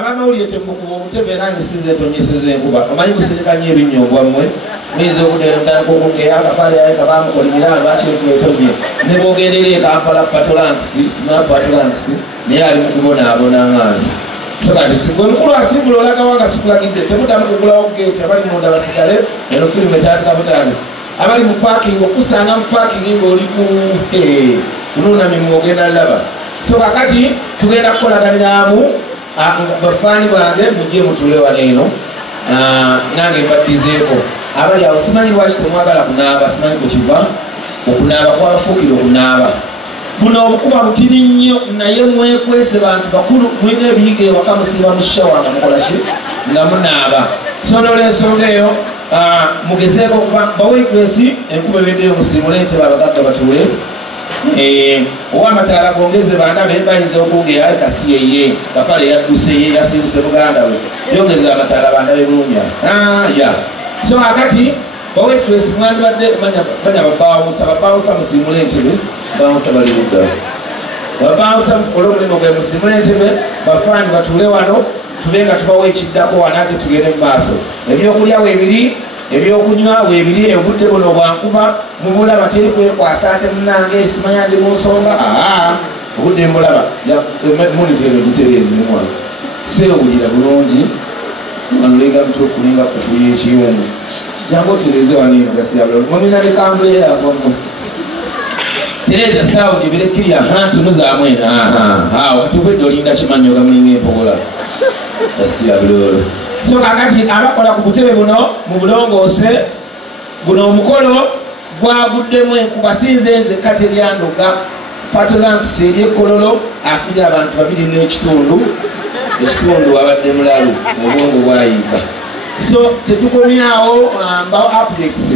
abamawulire temukuba omutebe nange sinze tonyeseza enkuba omanyi kusinikanya ebinnyobwammwe muyinza okudera mutandika okugeya akapale ayeka bamukolimira bakyetuetonye ne bogenderera ekampala patolankisi simala patolankisi naye ali mukubonaabona nganzi so kati gwe mukulu asimbula olaga wanga sikulagidde temuddamu kugulawo geeti abali munda basigale eno firimu etandika butandisi abali mu parking okusanga mu parking ng'oli kununamye mwogenda laba so kakati tugenda kukolaganiramu bafaani bange mujje mutule wano eno nange mbaddizeeko abali awo simanyi lwaki temwagala kunaaba simanyi kukiva okunaaba kwabafuukire okunaaba buno obukuba butini nnyo naye mwekwese bantu bakulu mulina ebiyiga ewaka musiiba mu shawa nga mukolaki nga munaaba so n'olwensonga eyo mugezeeko okuba bawaitresi enkuba ebeddeyo musiimule ntebe abagagga batuule owamataala gongeze bandabe bayinza okugeya kasi yeye kapale yadduse ye yasindise muganda we yongeza amataala bandabe bulungi ya so akati bawaitresi mwandibadde manya babawusa musiimule entebe bawusa bali ludda babawusa mukole omulimu gwe musiimule entebe bafaani batuule wano tubenga tubawo ekiddako wanate tugende mu maaso ebyokulya weebiri ebyokunywa weebiri obudde buno bwankuba mubulaba teri kwekwasa ate munange simanya ndi mu nsonga obudde mbulaba munitere butereezi mumwana seewulira bulungi anulega mutwe okulinga kufuya ekiyungu jangu otereze waniino gasiyabula mwamina lekambuleeramu tereza saawo gyebirekirya ntunuzaamu eno awo kati obwedde olinda kimanyo gamulinga empogola gasiyabulolo so kakati abakola ku butebe buno mu bulongoose guno omukolo gwaguddemu enkuba sinze nze kateryanduga patolankisi eryekkololo afire abantu 2.5 wabadde mulalu obwongo bwayiika so tetukomyawo mbawo updates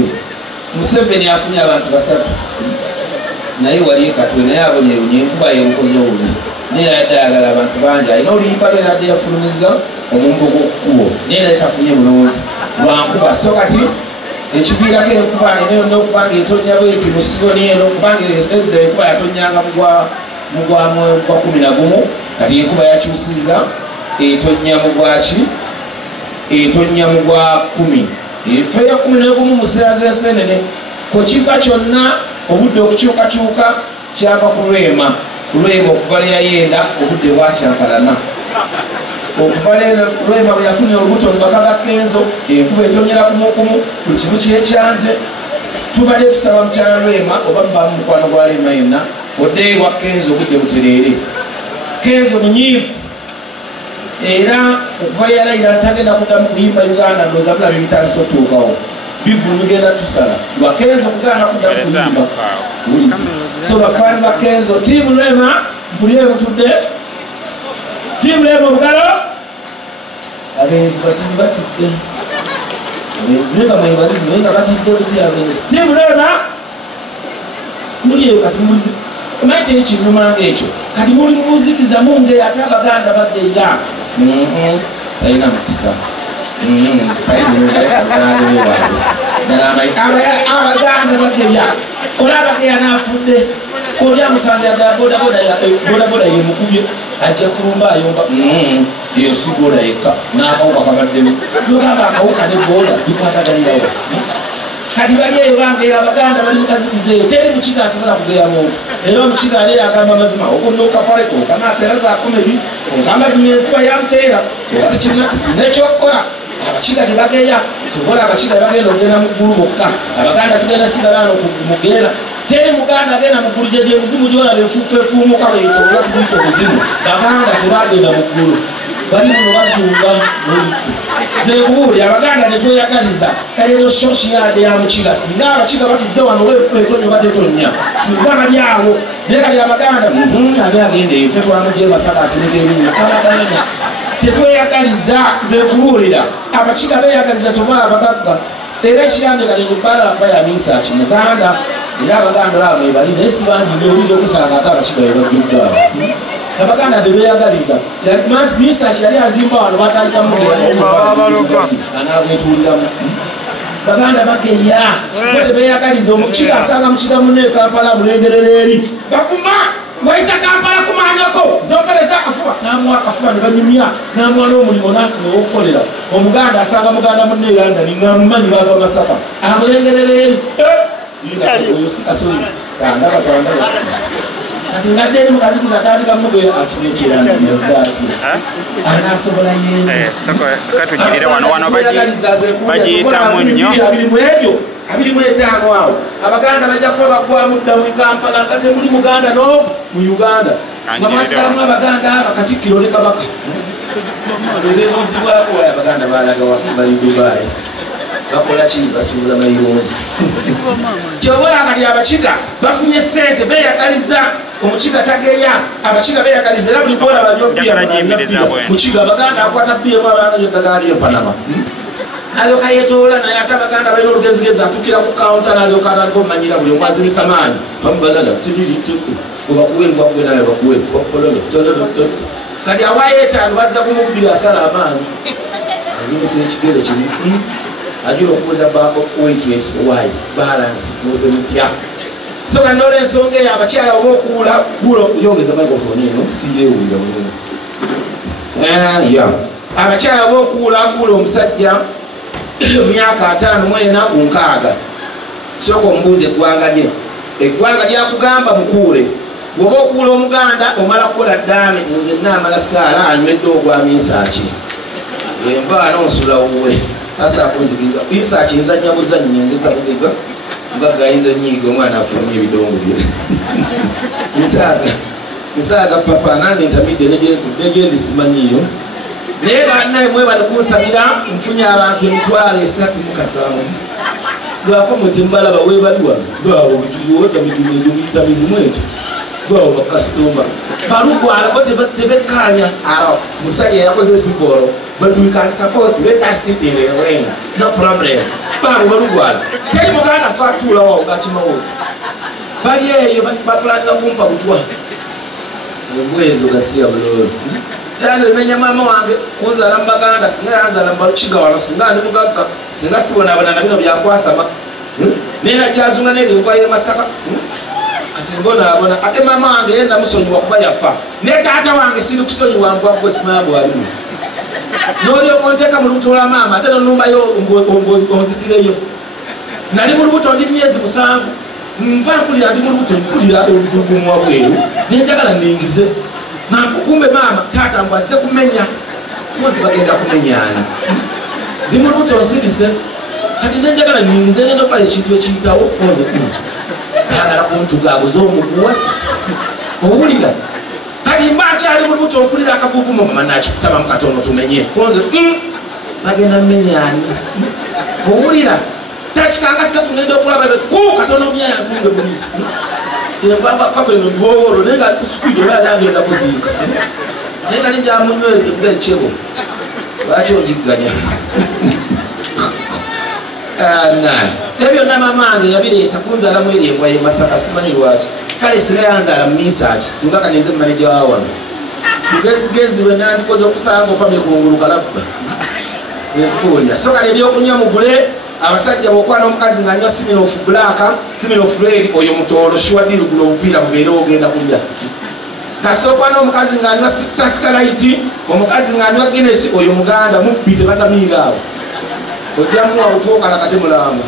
Museveni afunye abantu 3 naye wali katwe naye abonyeonye enkuba yenkoze obubi naye yaddaagala abantu bangi alina oluyimba lwe yadde yafulumiza omumbo gw'okukubo naye naye tafunye bulungi lwankuba so kati ekiviirako enkuba enokubanga etonnya bweti mu sizoni eno kubanga enkuba yatonyanga mugwa 11 kati enkuba yakyusiza etonnya mugwaki etonnya mugwa 10 efeya 11 mu seera z'ensenene kwekiva kyonna obudde okukyukakyuka kyava ku lwema okuva leyayenda obudde bwakyankalana okuva lwema bwe yafunira olubuto mubaka ga Kenzo enkuba etonyera kumukumu ku kimu kyekyanze tubadde tusaba mukyala lwema oba mubamu mukwano gwa lema yenna oddeeyo wa Kenzo obudde butereere Kenzo munyiivu era okuva yalayira ntagenda kuddamu kuyimba Uganda ndooza bulabe bitandise otuukawo bivulu bigenda tusala lwa Kenzo kugana kuddamu kuyimba so bafaani ba Kenzo tiimu lwema mpulire mutudde tiimu lwema obugalo abenzi batini batidde abenzi nga batidde buti abenzi tiimu lwema muliyo kati muzi omanyi teri kinnumanga ekyo kati muli muzikiza munge ate abaganda baddeya talina mukisa abaganda bageya olabageya nafudde olya musanga yadda bodaboda yemukubye ajja kulumba ayomba eyo si boda yekka n'akawuka kabaddemu nogamba akawuka ne boda bikwataganirawo kati bali eyo bangeyo abaganda bali mukazikizeeyo teri mukiga asobola kugeya muntu era omukiga ale yagamba mazima okunokapaleko okanaterazakomebi okamazima enkuba yanfeera nekyokukola abakiga tebageya tukola abakiga bagenda okugenda mu ggulu bokka abaganda tugenda sigalaano mugenda teri muganda agenda mu ggulu gyegye muzimu gyolaba enfuufu efuumuka bweyitoola kubuyita obuzimu baganda tebagenda mu ggulu bali muno bazunga zekubuuli abaganda netweyagaliza kalero soshiyade ya mukiga singa abakiga batudde wano etonya batetonya singa bali awo naye kali abaganda ani agenda efe twamugye masakasinegebinya abaganda tetweyagaliza zekubuulira abakiga beyagaliza toba abagagga era ekiyambe kali lubalamba yamiisa kimuganda era abaganda olaba mwebali naye sibangi neobuliza okusanga ate abakiga bebajjuddaabo abaganda tebeyagaliza misaki yali azimba wano batandikamuanabwetuuliramu baganda bageya tebeyagaliza omukiga asanga mukiga munne Kampala amulengerera eri bakuma waisa Kampala kumanyako zompereza akafuba namwa akafuba nebanyumya namwa n'omulimu n'afuna owokukolera omuganda asanga muganda munne eranda ningamumanyi bava Masaka amulengerere oyo sikasozi kandaba kati ngadde eri mukazi kuzatandika mugoye akinekyerandanyazaki anasobola katugirire wano bagiyitamu nnyo 25 awo abaganda bajja kuba bagwamu dda mu Kampala kati muli Muganda no mu Uganda bamasalamu abaganda abakatikkiro ne Kabaka ebuzibwako abaganda balaga bali Dubai bakola ki basuula mayonzi kyobola kati abakiga bafunye sente beyagaliza omukiga tageya abakiga beyagaliza era buli bola babyopia mukiga abaganda akwata biemu abanga yodagaali epanama alyoka yetoola naye ate abaganda balina olugezigezi atukira ku kaunta nalyoka ataliko omumanyira buli omu azimisa maanyi bamubalala webakuwe naye bakuwe kati awaayo etaano bazza kumubbira asala amaanyi azimisa ekigere kimu ajula okubuuza weightness why balance muze mutya so kandola ensonga eyo abakyala oba okuula gulo yongeza microphone eno sijeewulira bulungi abakyala oba okuula omusajja myaka 54 sooka omubuuza eggwanga lyakugamba mukuule bwoba okuula omuganda omala kukola ddaame nze naamala saala anywedde ogwaminsaki enva nonsula wuwe asakunzikiriza isaaki nzanya buzanyi ngeza bugeza mbagayinza nyiiga omwana afulumya ebidongo bye nsaaga papa nandi ntamidde negyendi simanyiyo naye bannaye mwebale kunsabira nfunye abantu 37 lwako muti mbalaba webaliwa lwawo bigiwotamijumiejo muyitamizimu lwawo bakasitoma balugwala bo tebekkaanya alo musajja yakoze siporo but we can support, let us sit in the rain, no problem. Baru balugwala teri muganda so atula wa ugachima wote bali yeyo basipapulanga kumpa butwa ngwezo gasiya bulolo dande menya mama wange kunzala mbaganda singa yanzala mbalukiga wano singa ndi mugagga singa sibona abana bino byakwasama nena jazunga neli ngwaye Masaka ati mbona ate mama wange yenda musonyiwa kuba yafa ne taata wange siri kusonyiwa mbwa simabo alimu noli okonteka mu lubuto lwa maama ate nonumbayo onzitireyo nali mu lubuto ndi myezi 7 mpampulira ndi mu lubuto mpulira oluvuvumu wabweru nenjagala ningize kumbe maama taata mbwazze kumenya mwozi bagenda kumenyana ndi mu lubuto nsibise kati nenjagala ningize ngenda okukola ekintu ekiyitawo oze ayagala kuntugaabuza omuguwa owulira kati mbakyali mu lubuto mpulira akavuvumu mama nakikutaba mu katono tumenye konze bagenda mmenyani owulira takikanga 3 ngenda okulaba katono myayatunge buliso kyenvavakaveno ndwowolo naye nga ali ku speed oba agenda kuziika naye nga ninjamunyweze ngaekyebo lwaki onjigganya ebyonna mamange yabireeta kunzaalamu eri engwa ye Masaka simanyi lwaki kale singa yanzaala muminsaki singa kaninze manaja wawano mugezigezi lwe nandikoze okusanga opamye kunguluka labba ekuulya so kale ebyokunywa mugule abasajja bwokuba n'omukazi ng'anywa siminofu blaaka siminofu red oyo mutoolo shiwadirugula obupiira bubeere ogenda kulya kasookuba n'omukazi ng'anywa tasikalaiti omukazi ng'anywa Guinness oyo muganda mubbi tebatamiira awo ojjamuwa butwokala kate mulamba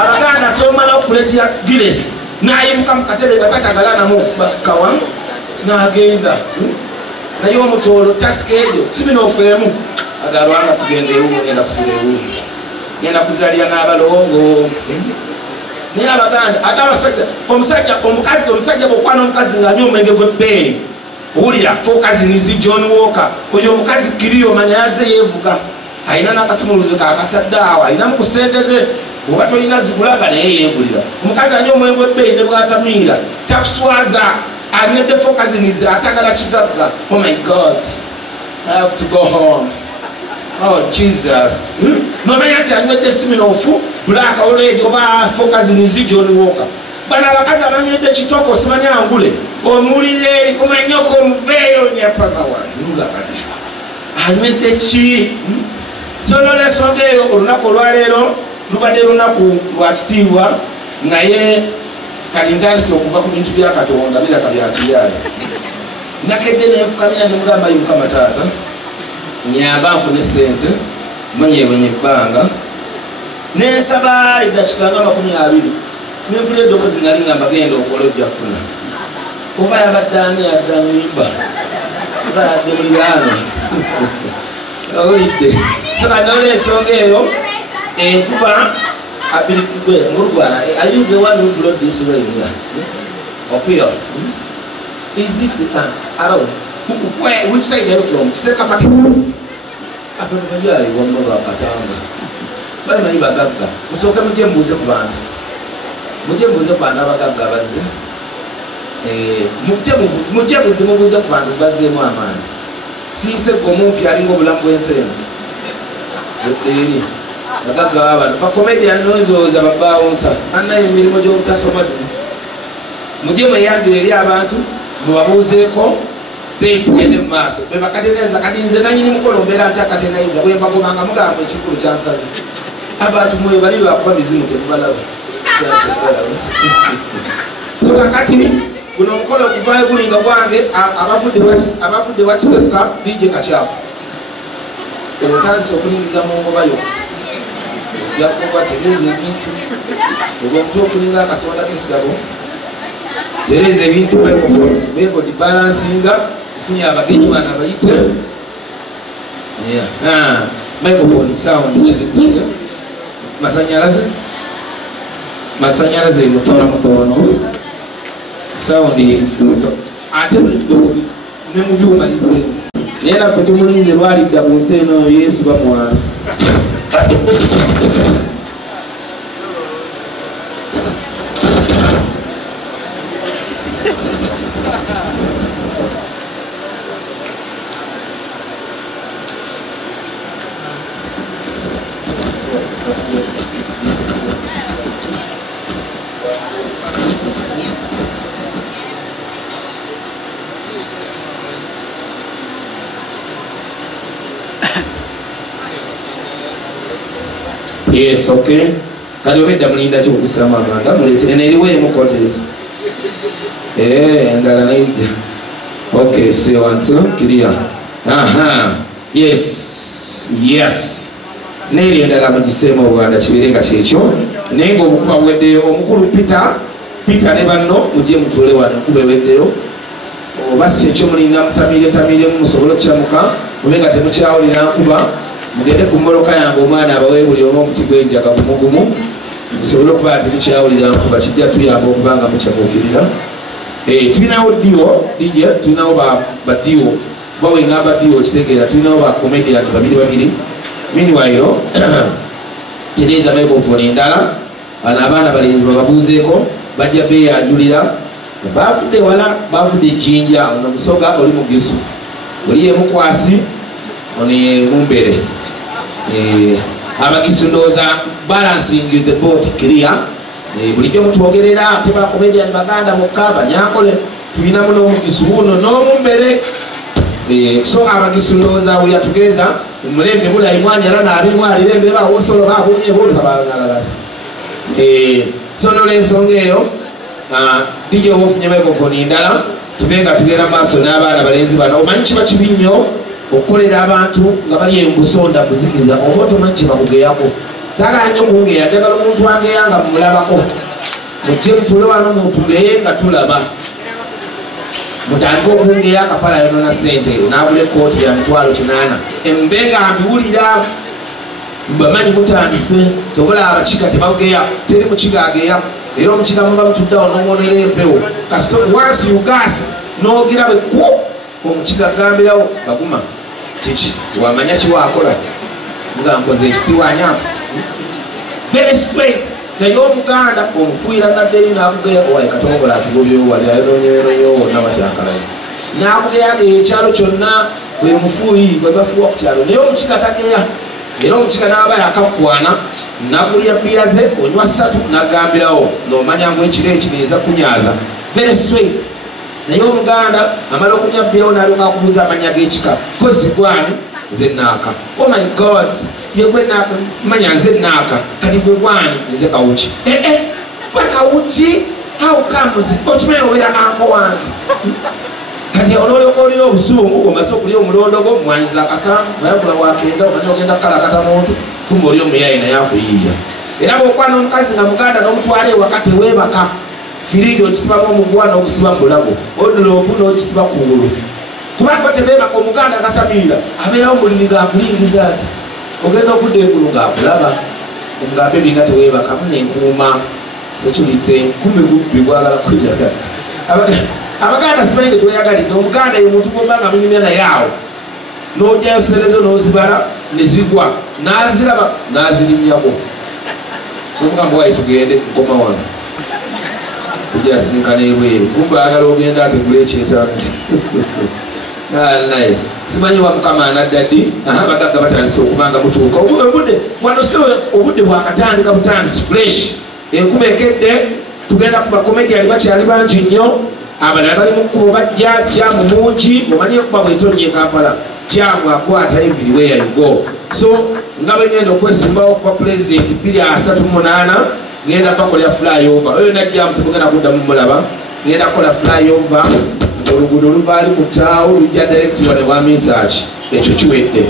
abaganda somala okuleti ya Guinness nayimuka mu katebe batatagala namu bafukawa n'agenda naye omutoolo tasika ejo siminofu emu agalwanga tugenda ewumu ngenda kusuula ewumu ngenda kuzalya n'abalongo naye abaganda ate abasajja omusajja bw'okuba n'omukazi ng'anywa omwenge gw'ebbeeyi owulira fokazinizi John Walker oyo omukazi kiriyo manya yaze yeevuga alina n'akasumuluzo kakasaddaawo alinamu ku ssente ze oba tolina zigulaga naye yeegulira omukazi anywa omwenge w'ebbeeyi ne bw'atamiira takuswaza anywedde fokazinizi atagala kigagga oh my God I have to go home oh Jesus nomanya nti anywedde siminofu blaaka olwedi oba fokazinizi John Walker bano abakazi abanywedde kitoko osimanya angule omuwulire eri kumanyoko omuveeyo nyapagawanunga anywedde ki so n'olwensonga eyo olunaku olwaleero lubadde lunaku lwa kitiibwa naye kalindandise okuva ku bintu bya Katonda biraka bya kiyaala nakedde nenfukamira ne mugamba ye Mukama taata nyamba nfune ssente munyewenye ebbanga nensaba eddakika nga 20 nempulira eddoboozi nga lingamba genda okola ojja funa oba yabadde ani adda nyimba oba yadde muliraano awulidde sakanola ensonga eyo enkuba abilikugwe ngurugwara are you the one who brought this rain here Opio is this arrow which side are you from Kiseka market apa bajayi wamma bakatanga bali nayi bagagga musoka mujje mbuze ku bantu abagagga bazze mujje mubuze ku bantu bazzeemu amaani siise gomumpi alinga obulamu bw'enseeno eri bagagga w'abantu bakomedian nozooza babbawunsa annaye emirimu gy'obutasoma mujje mweyambire eri abantu mubabuuzeeko tugende mu maaso be bakateneeza kati nze nanyini mukolo mbeera nti akateneeza bwe mbagobanga mugamba ekikulu kyansaze abantu mwebali lwakuba mizimu temubalaba so kakati guno omukolo okuvaayo gulinga gwange abafudde wakiseka DJ Kachako otandise okulingiza mu ngobayo yakuba tegeeza ebintu oba omuntu okulinga akasonda k'essabo tereeza ebintu beko dibalansinga ufunye abagenyi bana bayite microphone sound kiri masanyalaze mutono sound ate ne mu byuma lize yera fe tumulinze lwalidda ku nsi eno Yesu bamwana Yes, okay. Kali obedda mulinda kyokusama amanda mulete eneriwe mukodeza endala naija okay say one two clear yes neri endala mugisema obwanda kibereka kyekyo naye nga obukuba bweddeyo omukulu Peter ne banno mujje mutule wano kuba weddeyo oba si ekyo mulinda mutamire musobole okukyamuka mube nga temukyawulira nkuba mugende ku mmoloka yange omwana abawe buli omu omuti gw'enjaga gumugumu musobole okuba temukyawulira nkuba kijja tuyamba okubanga mukyamuukirira tulinawo DJ tulinawo badiwo bawe ngamba diwo kitegeera tulinawo ba comedian babiri meanwhile Tereza microphone endala bano abaana balenzi bababuuzeeko bajja beeyanjulira bafudde wala bafudde ejjinja ono musoga oli mugisu oli ye mukwasi ono ye mumbere abagisu ndowooza balancing the boat clear bulijjo mutwogerera teba comedian baganda mukka banyakole tulinamu n'omugisu wuno n'omumbere so abagisu ndowooza weyatugeza mulembe bulayi mwanyala naabimwalire embere bawosolo babunye bolutabangalalaza so n'olwensonga eyo DJ oba ofunye microphone endala tubenga tugenda maaso n'abaana balenzi bano omanyi kiba kibi nnyo okukolera abantu nga bali embusonda kuzikiza oba otomanyi kibakugeyako saagala nnyo kungeya njagala omuntu wangeya nga mumulabako mujje mutule wano mutugeye nga tulaba mutandika okungeya akapala yonona sente nagula ekooti ya 800 embenga mbiwulira mbamanyi mutandise tobola abakika tebageya teri mukiga ageya era omukiga muba mutuddawo n'omwonera empewo kasito once you gas n'ogira bwe ku omukiga agambirawo baguma kiki wamanya kiwakola nga nkoze ekitiwanyamba very straight naye omuganda omufuuyira nadderi n'akugeya owaye katongola atugobyewo wali ayononyeronyewo wonna batyakalayo n'akugeyageya ekyalo kyonna bwe mufuuyi bwe bafuuwa ku kyalo naye omukiga tageya era omukiga n'aba yakakwana nagulya bbiya ze onywa 3 n'agambirawo n'omanya ngu ekiro ekiniiza kunyaza very straight naye omuganda amala okunywa bbiyawo n'alyoka akubuuza amanya g'ekika kozi gwani nze naaka oh my god yegwe naaka manya nze naaka kati gwe gwani nze kawuki gwe kawuki how comes ochimene obera anko wange kati ololeko olina obusungu omaze okulya omulondogo mwanyiza akasanvu nayagula wakenda omanya ogenda kukalakata muntu kumbe oli omuyayi naye akuyiiya era bwokwana omukazi nga muganda n'omutwala ewaka teweebaka firigi okisibamu omuguwa n'ogusiba mu bulago odulopu n'okisiba ku ngulu kubanga tebeebaka omuganda agatamiira abeerawo mulimi gaakulingiza ati ogenda okudda engulu ngaakulaba omugambe binga teweebaka munenkuuma sekirite kumbe gubbi gwagala kweyagala abaganda simanyi tetweyagaliza omuganda ye muntu gombanga munyumya naye awo n'ojjayo serezo n'ozibala ne zigwa n'aziraba n'azirinnyako omugamba wayi tugende nkoma wano kujasinkana ebweru kumbe ayagala ogenda ategula ekyetaago naye simanyi wa mukama anadda ddi abagagga batandise okubanga mutuuka obudde wanosewe obudde bwakatandika butandisi fresh enkuba ekedde tugenda ku bakomediani bakyali bangi nnyo abalala bali mu kkubo bajja kyamu mungi omanyi enkuba bwetonnya e Kampala kyamu akwata everywhere you go so nga bwe ngenda okwesimbawo kuba pulezidenti 238 ngenda bakolera flyover oyo najjamu temugenda kuddamu mulaba ngenda kukola flyover oluguudo luvaali ku ttaawo lujja direct wane bwa misaaki ekyo kiwedde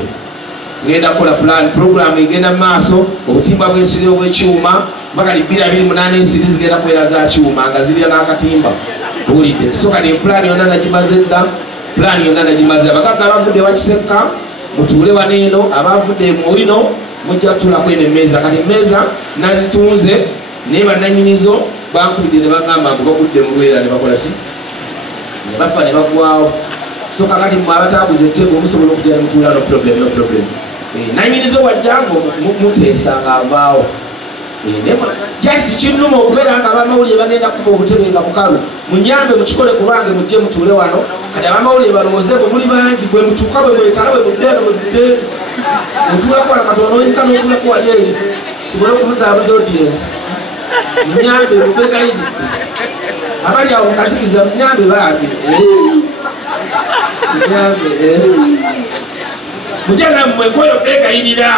ngenda kukola program egenda mu maaso obutimba bw'ensiri obw'ekyuma mpaka 228 ensiri zigenda kubeera za kyuma nga zirya n'akatimba tuwulidde so kati plan yonna nagimaze dda plan yonna nagimaze abagagga abavudde wakisekka mutuule waneeno abavudde muwino mujja kutulako eno emmeeza kati emmeeza nazitunze naye bannanyinizo bankubidde ne bagamba mbu bagudde mu lwera ne bakola ki ne bafa ne bagwawo so kakati mmwe abataaguza ettego musobola okujja ne mutuula no problem nanyinizo wajjango muteesa nga avaawo jasi kinnuma okubeera nga abamawulire bagenda kuba obutebe nga bukalu munyambe mukikole kubange mujje mutuule wano kati abamawulire balowooze bwe muli bangi bwe mutuuka bwe mwekala bwe muddeeno bwe muddeeno otuulako wala katono oyinka n'otuulako wali eri sobole okumuzaabuza audience munyambe mube gaidi abali awo mukazikiza munyambe bange munyambe mujja nammwe nkoyo begayirira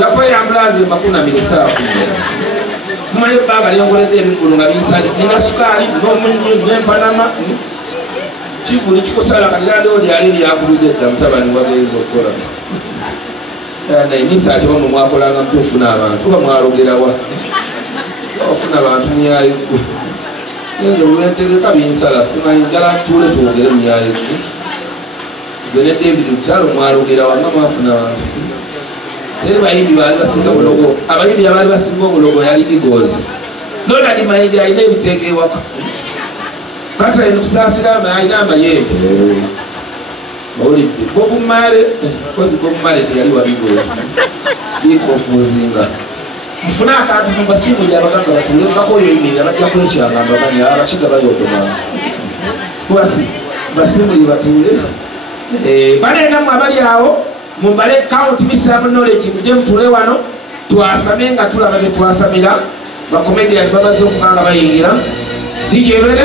yakoye ambulance makunamira saa mumanyi ebbanga lyongoledde ebigulu nga binsaze nina sukaali n'omunyu n'empanama kigulu kikusala katirandewo lyali lyakuludde dda mutabani wagenza okukola naye misaati omwo mwakolanga mutufuna abantu oba mwalogerawa ofuna abantu muyayegwe genza olwentegeka binsala simanyi ddala tuule twogere muyayegwe gwe ne David Lutalo mwalogerawa nga mwafuna abantu eri bayimbi baali basinga bulogo abayimbi abaali basinga obulogo yali Eagles Donald Mayiga alina ebiteege ewaka kasa eno kusaasira alina amayembe olidde Bob Marley kozi Bob Marley teyali wa Eagles bikofuuzinga mufune akantu mu basimu lyabagagga batuule mpaka oyo yimirira bajja kwekyanga mbamanyi abakiga bayokoma kubasi basimu lye batuule baleenamu abali awo mumbale count misamu knowledge muje mutule wano twasame nga tulaba bye twasamira bakomedian babaze okubanga bayingira DJ Bene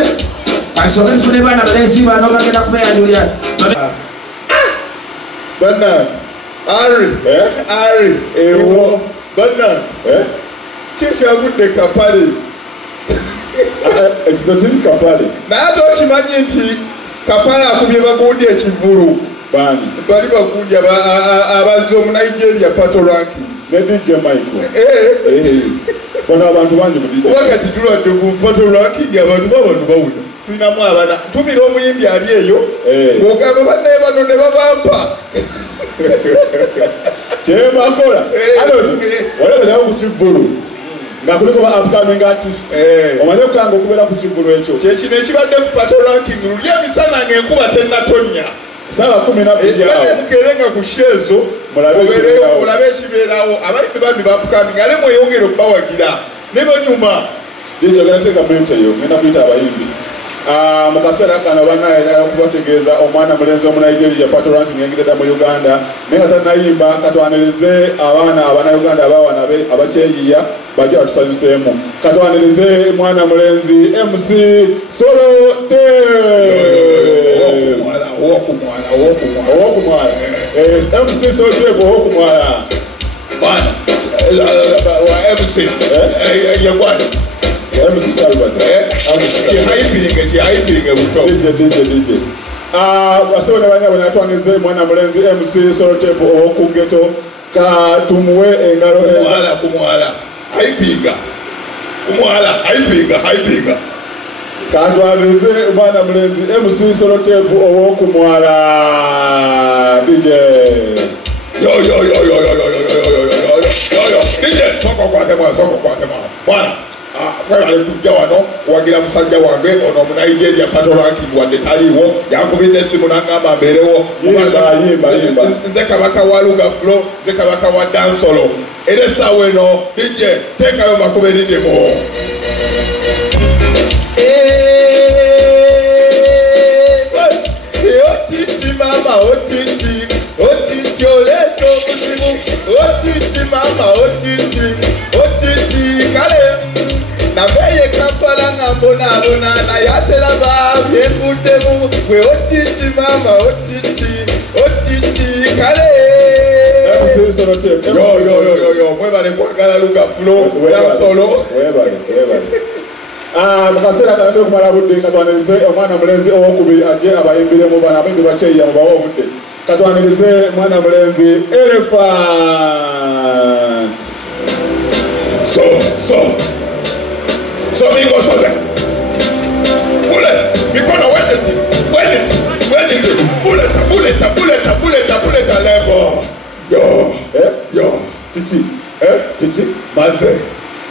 asoke nfune bana balensi bano bagenda kumeyanjulya bana ari ewo bana kyekyagude kapale ekizotini kapale naye ate okimanyi nti kapale akubye bagundi ekivulu bani bali bagundi abazze omu Nigeria Pato Ranking ne DJ Michael bano abantu bangi wakati tulwadde ku Pato Ranking abantu bawuda tulinamu abana tumira omuyimbi ali eyo ng'ogamba bannaye bano ne babampa kyemakola walaberawo ku kivulu nga kuliko ba upcoming artist omanye okukanga okubeera ku kivulu ekyo kyekino ekibadde ku Pato Ranking luli emisana ng'enkuba tennatonya sawa 12 mukerenga ku shezo mulabe ekibeerawo abayimbi bambi bapukaming ale mweyongere okubawagira ne banyuma njagala nteeka menteyo ngenda kuyita abayimbi mu kaseera kano banaye era okubategeeza omwana mulenzi omu Nigeria Pato Ranking engirira mu Uganda naye nga tannayimba katwanirize abaana abannayuganda abawana abakyeyiya bajja batusanyuseemu katwanirize mwana mulenzi MC Solo Owokumwala MC Solo Owokumwala bana wa MC yagwana MC Salvat. Kihaipinge buto. DJ. Basone banyabona twangize mwana mulenzi MC Solo Tape okugeto ka tumwe engalo kumwala haipinga Kandwanize mwana mulenzi MC Solo Tape okumwala DJ yo DJ soko kwa tema bwana kwale kujja wano wagira musajja wange ono mu Nigeria pato ranking wadde taliwo yakubidde simu nangamba mberewo yimba nze kabaka wa Luga Flow nze kabaka wa Dansolo era sawe no DJ tekayo makobe ndimo otiti mama otiti oleso musimu otiti mama otiti kale nabeye Kampala ngambona na yatera babyekudemu gwe otiti mama otiti kale yo mwebale kwagala Luga Flow Dansolo mukasera kanatera okumala budde katwanirize omwana mulenzi owokubiri ajje abayimbiremu bana abembi bakyeya mubawe obudde katwanirize mwana mulenzi Elephant so mingo sote bule mikono buleta level yo Titi maze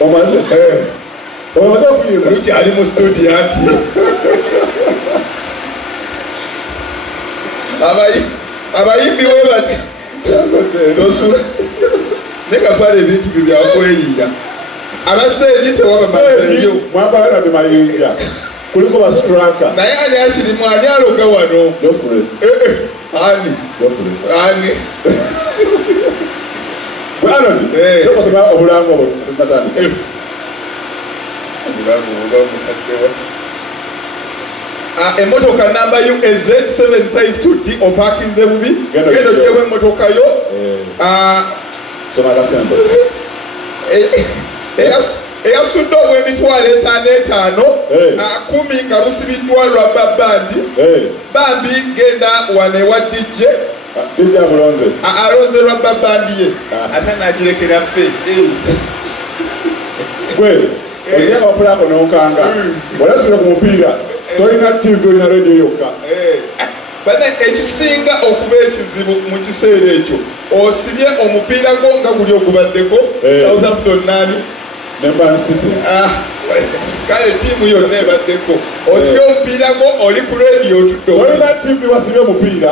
omaze omaze kuyimba uchi ali mu studio ati abayimbi webati nosu neka pale bintu byakweyiga abaseji tewabamazeyo mwapala na mayinja kuliko ba striker naye ali akiri mwani aloga wano dofure ani bwana soko sema obulango matani emotoka namba yu Z752D opakinze bubi gendo jewe emotoka yo soma kasembo eyasudde obw'emitwalo 5 10 nga busibiddwa lwa babandi bambi genda wane wa DJ alonze lwa babandi ye ate nagirekera ffe olyanga wapulako nokanga olasire ku mupiira tolina TV olina radio yokka bane ekisinga okuba ekizibu mu kiseera ekyo osibye omupiira gwo nga guli ogubaddeko Southampton nani Man City kale tiimu yonna ebaddeko osibye omupiira gwo oli ku radio tutto olina TV wasibye omupiira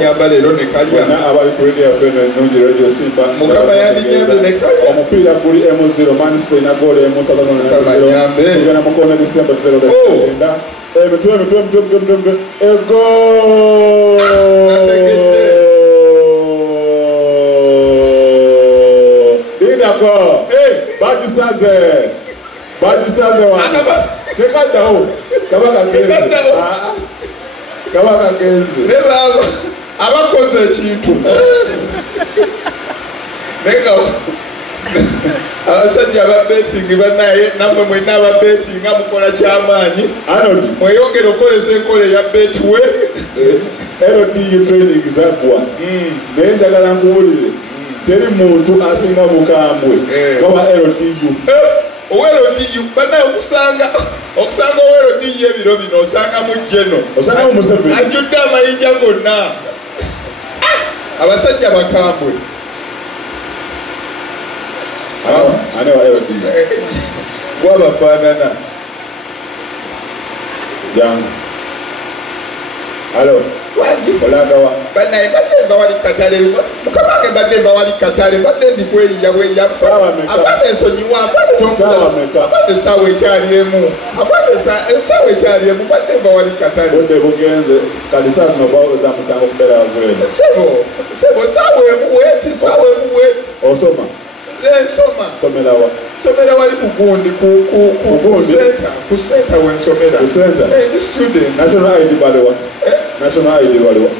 nyamba leero ne kalya abali ku radio yaffe ennungi radio Simba mukama yandinyambe ne kalya omupiira guli M0 Man City na goal emu tugenda mu kona December 2020 emitwe ego dinako bagisaze wa tekaddawo kabaka genze ne baba abakoze ekintu nega abasajja ababetingi banaye namwe mwena ababetinga mukola kyamaanyi mweyongere okozesa enkola eya betway LDU training zagwa naye njagala nkuwulire teri muntu asinga bukambwe gaba LDU oweLDU banaye okusanga oweLDU ebiro bino osanga mu jeno osanga mu Museveni ajjudde amayinja gonna abasajja bakambwe ane wa LDU wabafaanana jangu alo olagawa banaye badde wali katale mukama wange badde wali katale badde ndikweyiya bweya afadde ensonyiwa afadde essaawa ekyaliemu essaawa ekyaliemu badde wali katale budde bugenze kati saa zino bawuza musango okubeera wagwene sebo essaawa emuweeti osoma ensoma somera wali kugundi ku senta wensomera ndi student national ID baliwa national ID baliwa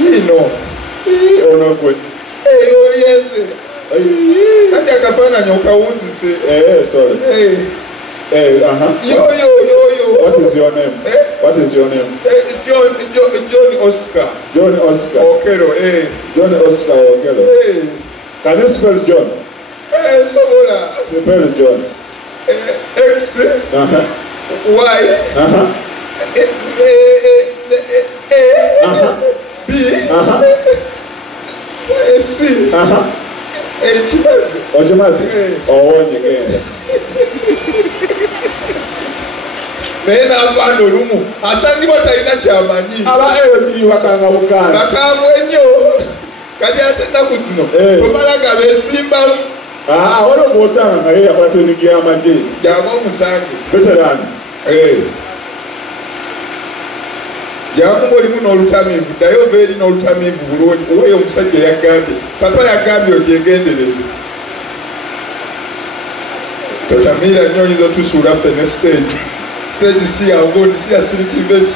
yino ono gwe oyeze kati akafaananyi okawunzise sorry yo what is your name John Oscar Okero John Oscar Okero can you spell John sobola spell John X Y B C Ochimazi owonyegenda naye n'avaana olumu asangibwa talina kyamanyi aba ebi bakanga bukanzi bakambwe ennyo kati ate ennaku zino tomala ga beesimbamu waliwo gwosanga naye yakola training y'amagye jaba omusange veteran jakuba olimu n'olutamiivu ddayo ova eri n'olutamiivu bulungi oweyo omusajja yagambye papa yagambye ogyegendereze totamiira nnyo oyinza otusuula ffene stage si yagondi si yasirikivents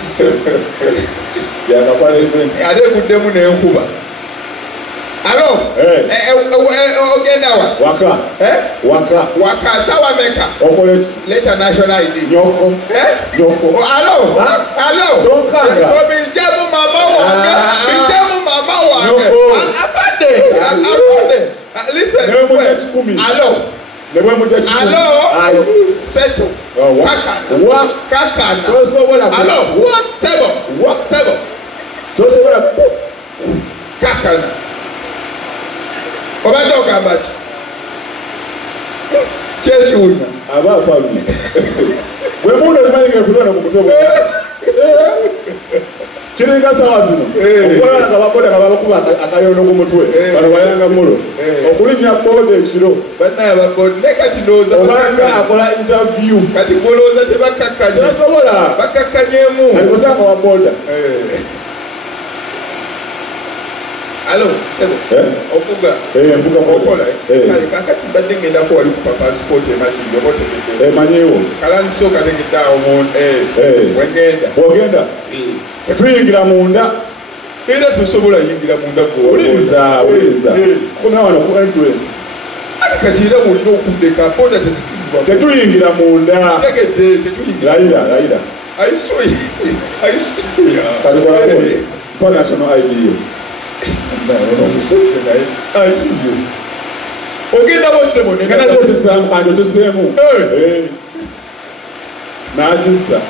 yakakola event ate eguddemu n'enkuba alo ogenda waka sawa meka okoleki leta national ID nyoko alo bijjamu mama wange afande listen alo seto kakana alo sebo kakana obadde ogamba ki kyekiwunya abapami wemuno emanyiga ekulwana ku mutwe kiringa sawa zino okukolana kababoda kababakuba akayono ku mutwe bano bayanga mulo okulinnya boda ekiro banaababode kati ndowooza obanga akola interview kati gwolowooza tebakakkanye tasobola bakakkanyeemu alikusanga wa boda alo sebo ofuga mvuga okola kale kakati badde ngendako wali kupa passport emakindi oba otegedde emanyiwo kala nsooka tegeddeawo wengenda bwogenda tetuyingira munda era tusobola yingira munda uliriza kuna wano ku entry kati era olina okundeka boda tezikirizibwa tetuyingira munda tegedde tetuyingira layira aisoi kati kwa national ID yo omusajja naye ayiyo ogenda bosebo oteseemu n'agissa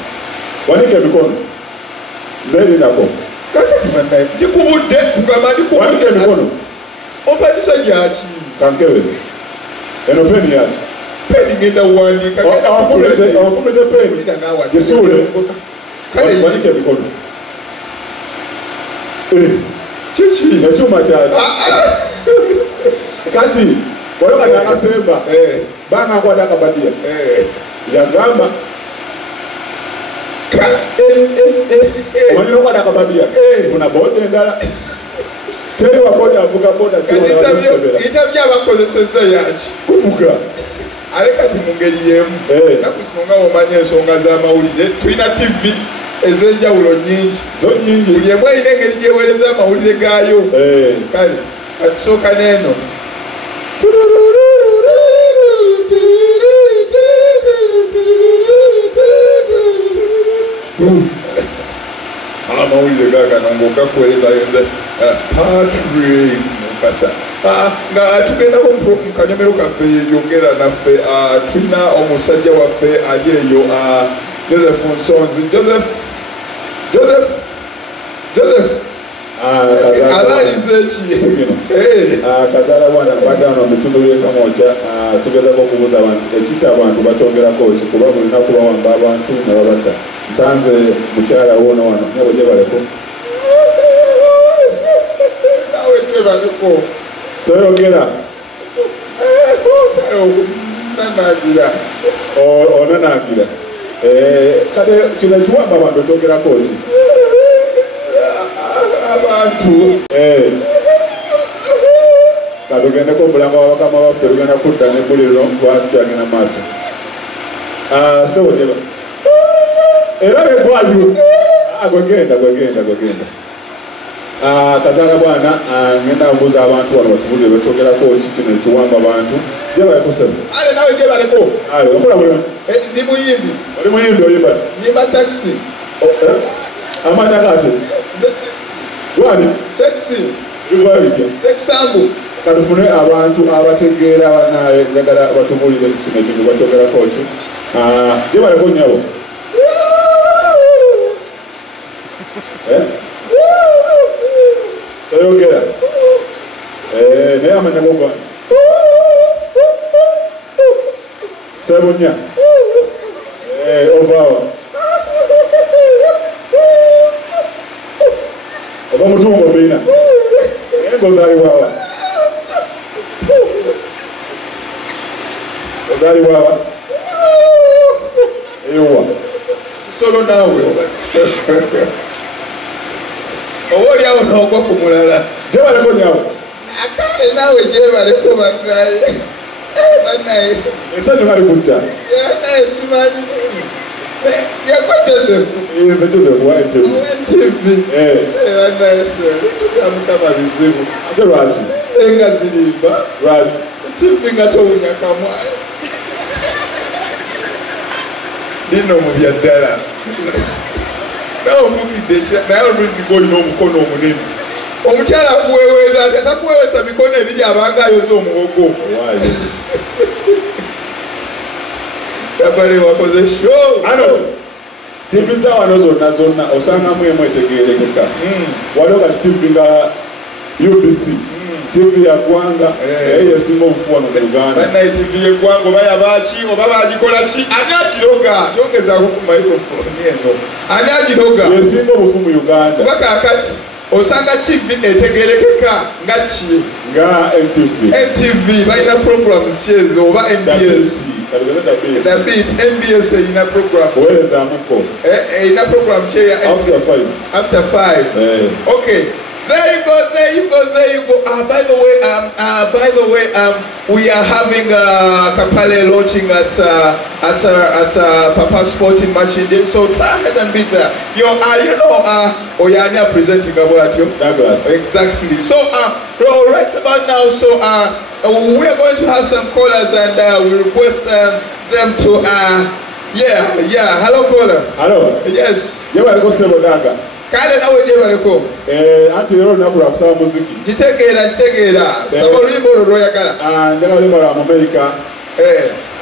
wanike emikono neerinako kakati banaye ndikubudde kugamba wanike emikono ompadisa gyaki kankebe eno peni yaki peni genda wandiika awafumite peni gisuule wanike emikono kiki ekyuma kyaki kati oyo kati akasemba bangakwata akabadia yagamba omanyira okwata akabadia funa boda endala teri waboda avuga boda intervyu abakozeseza yaki kuvuga ale kati mu ngeri y'emu naku zino nga womanya ensonga z'amawulire tulina tv ez'enjawulo nyingi buli emu erina engeri gyeweereza amawulire gaayo kale katusooka n'eno amawulire gaagano ngaogakuweerezayonze Patrick Mukasa nga tugendako mu kanyomero kaffe yongera naffe tulina omusajja waffe ali eyo Joseph Nsonzi Joseph abalize ki kazala bwana badano mutundu y'ekamwokya tugezako okubuuza abantu ekita abantu bakyongerako ki kuba buli lunaku bawamba abantu ne babatta nsanze mukyala woono wano nyabo gye baleko nawe gyebaliko toyogera onanagira kale kino ekiwamba abantu ekyogerako ki abantu katugendeko omulanga wabakama baffe lugenda kudda nebuliro twatutagenda maaso sewonyeba era begwaliro gwegenda Kazaala bwana ngenda mbuuza abantu wano batubulire betwogerako kino ekiwamba abantu gyebalekosebe ale nawe gyebaleko ale okola bulungi ndi muyimbi oli muyimbi oyimba nyimba taxi amanya kati lwani sexy bigwa bitya sexambu katufune abantu abategeera naye njagala batubulire kino ekintu batwogerako ki gyebaleko nnyabo Toyogera. Naye amanya gogwa. Sebunya. Ovawa. Oba mutungo bina. Ngozali wawa. Ngozali wawa. Ewa. Solo nawe. Owoli awo n'ogwa ku mulala gyebaleko nyawo akale nawe gyebaleko bannaye bannaye esatu kali kutta naye simanyi yakwa Josefu nze Josefu wa NTV bannaye amukama bizibu ate lwaki enga zirimba lwaki TV nga towunya kamwa lino mu bya ddala nawe omukidde naye oluzigo olina omukono omunene omukyala akuweweeza ati atakuwewesa mikono ebiri abanga ayoza omuwogo kabale wakoze show ano TV za wano zonna osangamu emu etegeerekeka waliwo kati TV nga UBC TV ya ggwanga naye yesinga obufu wano mu Uganda bannaye TV y'eggwanga oba yabaki oba bagikola ki ani agiroga yongezaako ku microphone eno ani agiroga yesinga obufu mu Uganda kuba kaakati osanga TV etegeerekeka nga ki nga NTV balina programs kyezo oba NBS The Beat NBS erina program oweerezaamuko erina program kyeya after 5 okay. There you go. By the way, we are having Kapale launching at Papa Sporting Matching Day. So try ahead and be there. Oyanya presenting about you. Douglas. Exactly. So right about now, so we are going to have some callers and we request them to Hello caller. Hello. Yes. Kale nawe gyebaleko anti leero lunaku lwa kusaba muziki kitegeera saba oluyimba olwo lwoyagala njagala oluyimba lwa Amerika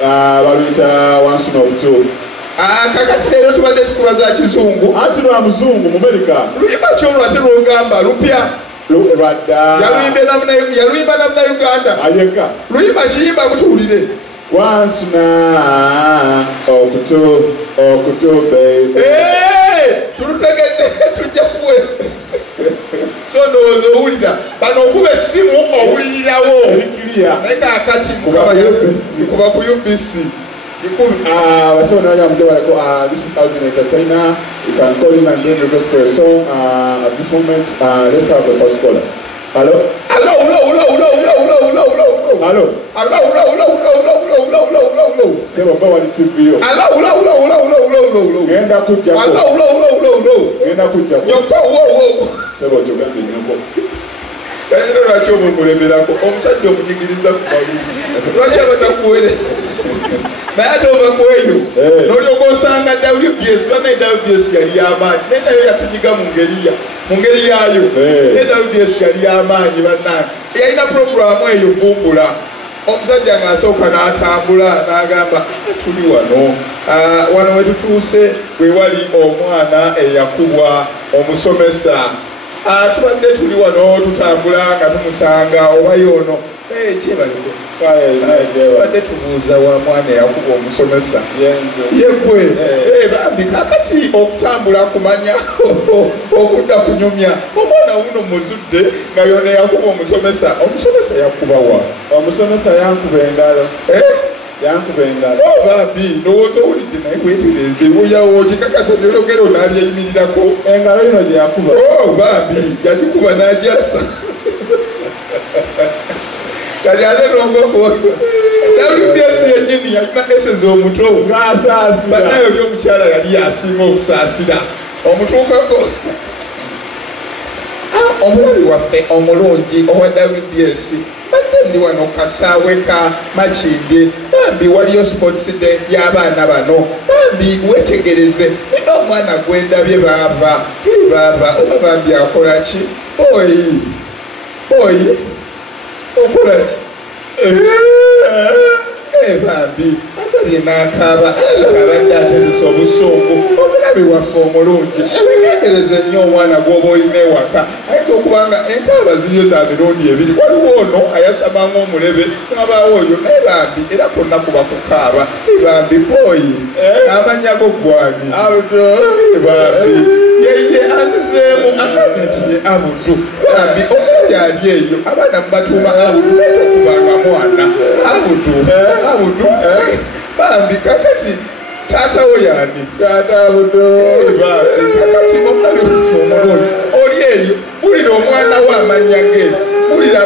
baluyita Once in a Two kakati leero tubadde tukubaza kizungu anti lwa muzungu mu Amerika luyimba kyolwo ate lwogamba lupya lwadda yaluyimba namna Uganda ayeka luyimba kiyimba mutuwulire Once na okutu baby tulutegedde tujja kuwe so ndowooza owulira bano okuba essimu owulirirawo naye kaakati kuba ku UBC This is Alvin Entertainer. You can call him and then request for a song. At this moment, let's have the first caller. Hello? Sema kwa wali TV. Genda kuja ko. Genda kuja ko. Sema jogande nyoko. Kayino lwaki omumulemerako omusajja omunyigiriza ku malumu lwaki abatakuwere naye ate ova ku eyo n'olyoka osanga WBS banaye WBS yali y'amaanyi naye nayo yatunyiga mu ngeri yaayo naye WBS yali y'amaanyi bannange yalina puroguramu eyo vumbula omusajja ng'asooka n'atambula n'agamba tuli wano we tutuuse we wali omwana eyakubwa omusomesa tubadde tuli wano tutambula nga tumusanga oba yoono badde tubuuza wa mwana eyakuba omusomesa yegwe bambi kakati okutambula kumanya okudda kunyumya omwana wuno muzudde nga yona eyakuba omusomesa yakuba wa omusomesa yankuba engalo bambi ndowooza owulidde naye weetereze woyawo kikakasa gyoyogera onaabyeyimirako engalo yino gye yakuba bambi yagikuba n'ajasa kati ate nongoko WBS yennyini yalina eseza omuto ng'asaasira bannaye oli omukyala yali yasinga okusaasira omutuukako omulabi waffe omulungi owa WBS badde ndi wano kasaawe ka Makindye bambi waliyo sports day y'abaana bano bambi wetegereze nina omwana gwendabye baaba oba bambi akola ki oyi okola ki bambi adabye n'akaaba abadde ateresa obusungu omulabi waffe omulungi wegendereze nnyo omwana gw'oba olina ewaka ayinza okubanga enkaaba ziryo za mirundi ebiri waliwo ono ayasamanga omulebe n'abaawo oyo naye bambi era konna kuba kukaaba bambi boyi amanyago gwani bambi yeye azizeemu akabiti ye abudu bambi omulabye ali eyo abaana mubatuuma abudu naye tokubanga mwana abudu bambi kakati taata wo yani taata budo kakati omulabi waffe omulungi oli eyo bulira omwana we amanya ge bulira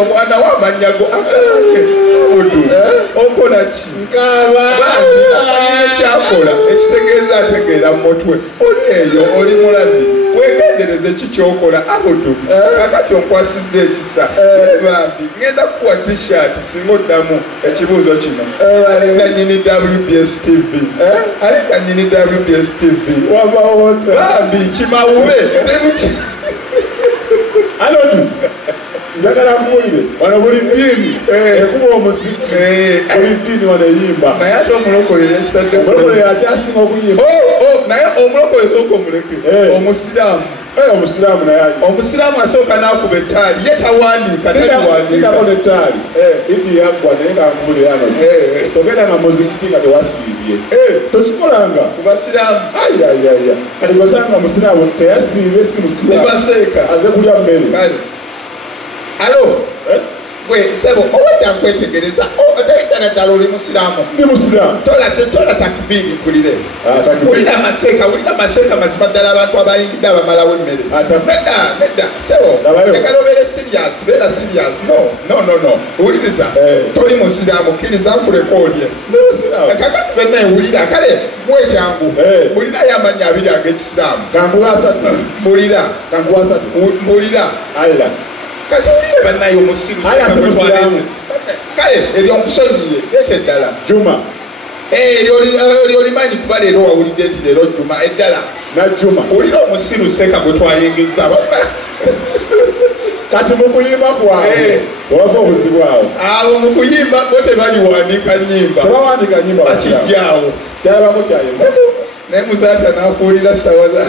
omwana we amanya go akalage budu okola ki ekyakola ekitegeeza ategeera mu mutwe oli eyo oli mulabi wegendereze kikyokola abudu kakati onkwasizza ekisa bambi ngenda kukuwa t-shirt singa oddamu ekibuuzo kino alina nyini WBS TV alina nyini WBS TV bambi kimawube Aloni njagala kuwulire wano buli ddiini ekuba omuziki buli ddiini wano eyimba naye ate omulokolere ekitadde omulokole akyasinga okuyimba naye omulokole sooka omuleke omusiraamu omusiraamu naye omusiraamu asooka n'akuba ettaali ye tawandiika taliwandiikako n'ettaali idi yaggwa naye ngankubulire ano togenda nga muzikiti nga tewasiibye tokikolanga ku basiraamu ayayaya kati gosanga omusiraamu teyasiibye si musiraamu aze kulya mmere alo gwe sebo owedda nkwetegereza ddala oli musiraamu ndi musiraamu tola takibiri mpulire wulira amaseeka mazima ddala abantu abayingidde abamalawo emmere nedda sebo yagala obeere sirias beera sirias no wuliriza toli musiraamu kkiriza nkuleka olye kakati benna ewulira kale mwekyangu mulirayo amanya abiri ag'ekisiraamu mulira kati ulire bannayo omusiru kale eryokusonyiye leeta eddala juma lyolimanyi kuba leero wawulidde nti leero juma eddala najjuma olira omusiru seeka gwe twayingiza kati mukuyimba kwawe wava obuzibu awo abo mukuyimba bo tebaliwandiika nyimba tebawandiika nyimba bakijjaawo kyalabako kyayimba naye muzaata nakuwulira sawa za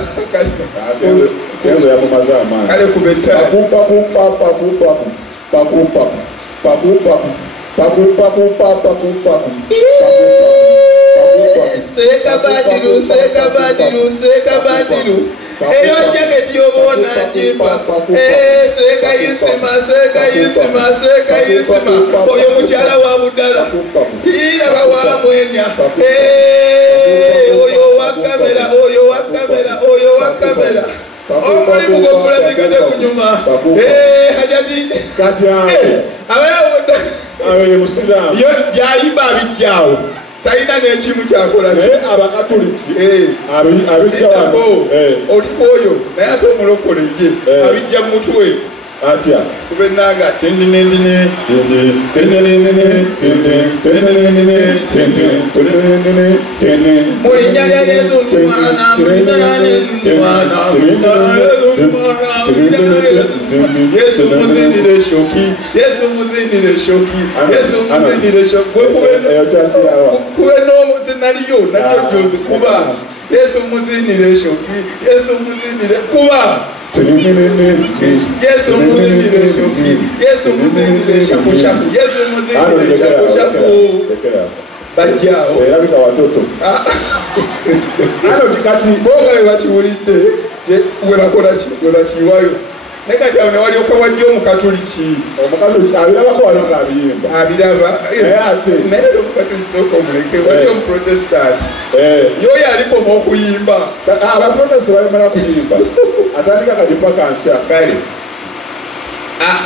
enzo yamumaze amaanyi kale kuba ettala Sega badiru eyo njage gyobona njimba sega yisima oyo mukyala wa budala iraba wamwenya oyo wa kamera omulimu gwokulabikate kunyuma hajati abe musiraamu yo byayimba abijjaawo talina n'ekimu kyakola abakatuliki abijja wano oliko oyo naye ate omulokole ye abijja mu mutwe atya kuba ennanga mulinnya lya Yesu Yesu muzindire shoki kube naliyo gyozi kuba Yesu muzindire shoki kuba Yesu muzindire shoki shakushaku bajjaawo erabika watoto ano kati bonga webakiwulidde webakola ki webakiwayo naye kati awo newalyoka wajja omukatuliki abirabako waliwo abiyimba abiraba naye omukatuliki sooka omuleke wajja omuprotestant yoyo alikoma okuyimba abaprotestant balimala kuyimba atandika kadipa kankya kale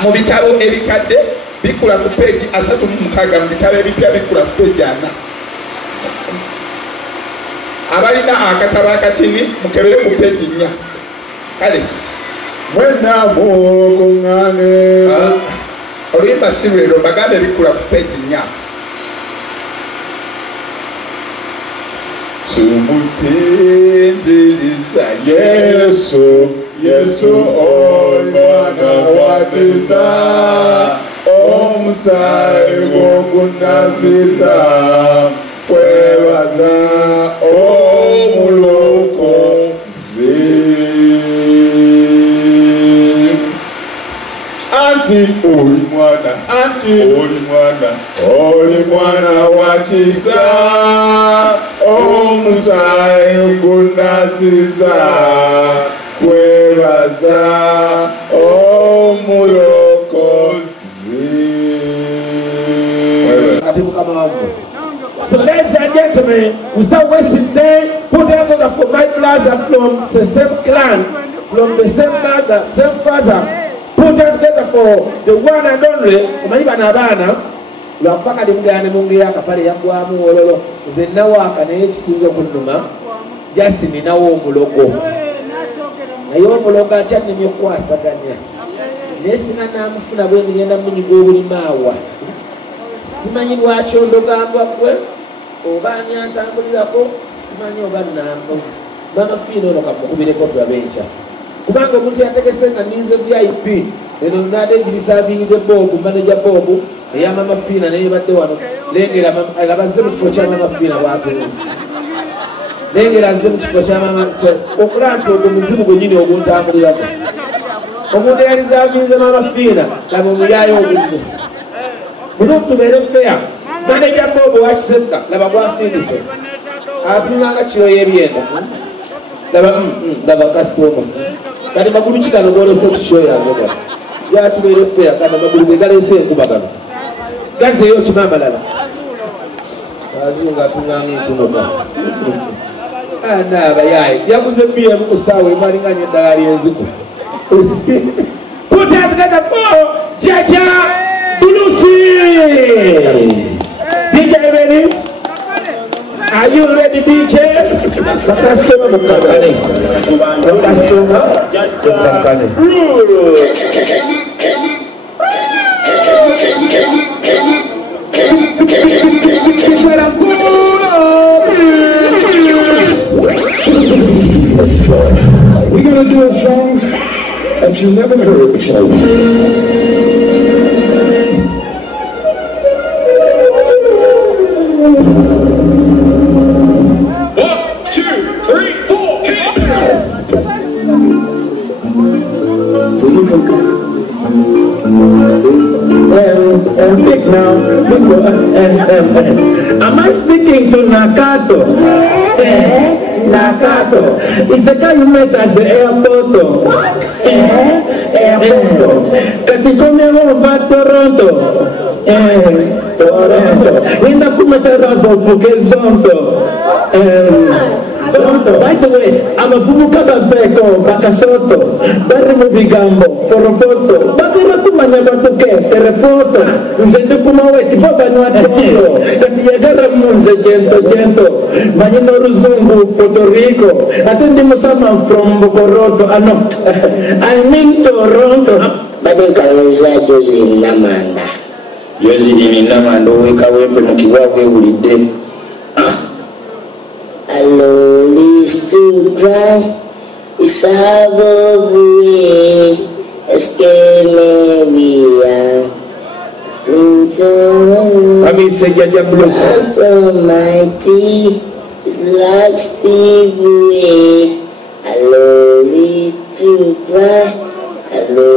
mu bitabo ebikadde bikula ku peegi 36 mu bitabo ebipya bikula ku peegi 4 abalina akatabo akatini mukebere ku peegi 4 kale Mwena mukungane. Oluyimba si lwero mbagambe bikula ku peegi 4. Tumutindiriza Yesu, Yesu omwana watiza, omusaayi gw'okunaziza, kwebaza omulokozi. Anti oli mwana, oli mwana wa kisa, omusaayi gunaziza, kwebaza omulokozi. So ladies and gentlemen, without wasting time, put together for my plaza from the same clan, from the same mother, same father. Put together for the one and only Umayibana Bana. Lwapaka dimugane mungi yaka pale yagwamu wololo zenna waka naye kisinzo kunuma Jasini nawo omulogo naye omulogo akyannemye okwasaganya naye singa namufuna bwe ngenda munyiga obulimaawa simanyi lwaki ondogambwa gwe oba ani antambulirako simanyi oba nambo mama fiina ono kamukubireko tulabe enkya kubanga omuntu yategese nga ninze VIP eno nadengirisa avingide Bob manager Bob eya mama fiina naye badde wano lengera abazze mu kifo kya mama fiina bwatulu lengera azze mu kifo kya mama okulaba nti ogwo muzimu gwennyini oguntambulirako omuntu eyaliza avinze mama fiina laba omuyaayo obuzibu muno tubeere feya manager Bob wakiseeka laba gwasindise atunulanga kiro y'ebyenda laba kasitoma kati magulu kigano golese kushoyo yangoga yatubeere feya kandi amagulu ge galese enkubagano gazeeyo kimamalala azunga atunganga enkunoka anaabayaye yaguze BM ku ssaawa emalinganya eddala ly'enziku put up together for Jaja Bulusi. DJ ready? Are you ready, DJ? Bakasoma mukakane. Bakasoma mukakane. We're gonna do a song that you've never heard before. 1, 2, 3, 4, and big now. Am I speaking to Nakato? Nakato. It's the guy you met at the airport. What? Airport. Katikome va Toronto. Toronto. Nenda kumetoronto fukezonto. By the way, I'm a Fumukaba Feko, Bakasoto, Barimu Bigambo, Forofoto, Bakarakumanya Batuke, Terepoto, Zendukumaweti, Baba Nuato, Katiagara Munze, Gento, Manino Ruzungu, Puerto Rico, attending Musama from Bokoroto, I mean Toronto. Badinka yoza Josie Namanda. Josie Namanda, weka wepe mkiwa ulide. Hello, is to cry, it's over, escape I mean, say, God's Almighty is like Steve Ray. Hello, is to cry. Hello.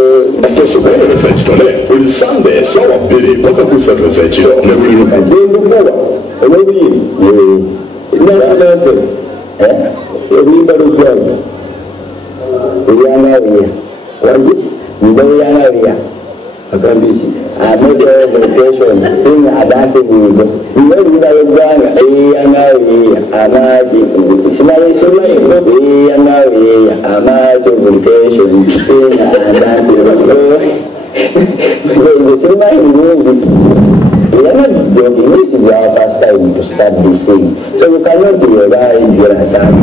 Atosubere reflectone, il Sunday sawa biri paka kusatwa sechiro ne biri Ndio kwa. Nothing. Everybody goes. We are not here. What is it? We don't are here. I made a vacation. Thing I don't think we go. We know we are going. We are not here. I'm not here. Smile. We are not here. I'm not on vacation. Thing I don't think we we are not joking. This is our first time to start this thing. So you cannot be alive yourself.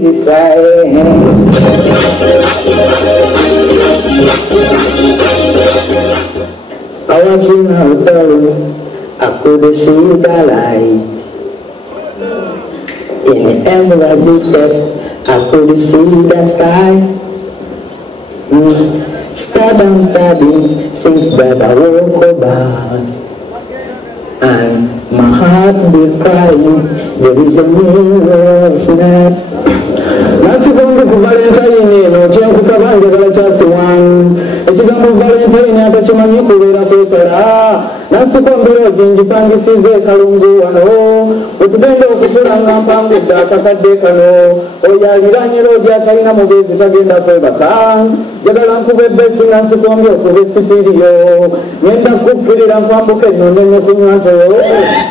I was in a hotel, I couldn't see the light. In every step, I couldn't see the sky. Studying since that I woke up. And my heart be crying, there is a mirror snap. Nasikonge ku Valentine eno kyenkukabanja kalakyasi wanu ekigambo Valentine atakimanyi kubeera kwekala nasikombera oginjipangisize kalungu wano otugenda okutulanga mpangudde akakadde kano oyo aliranye loogi atalina mugezi tagenda kwebaka jagala nkuba ebbesi nasikombye okuba esitiriyo ngenda kukkirira nkwambuka ennonde nekunywa ntoyo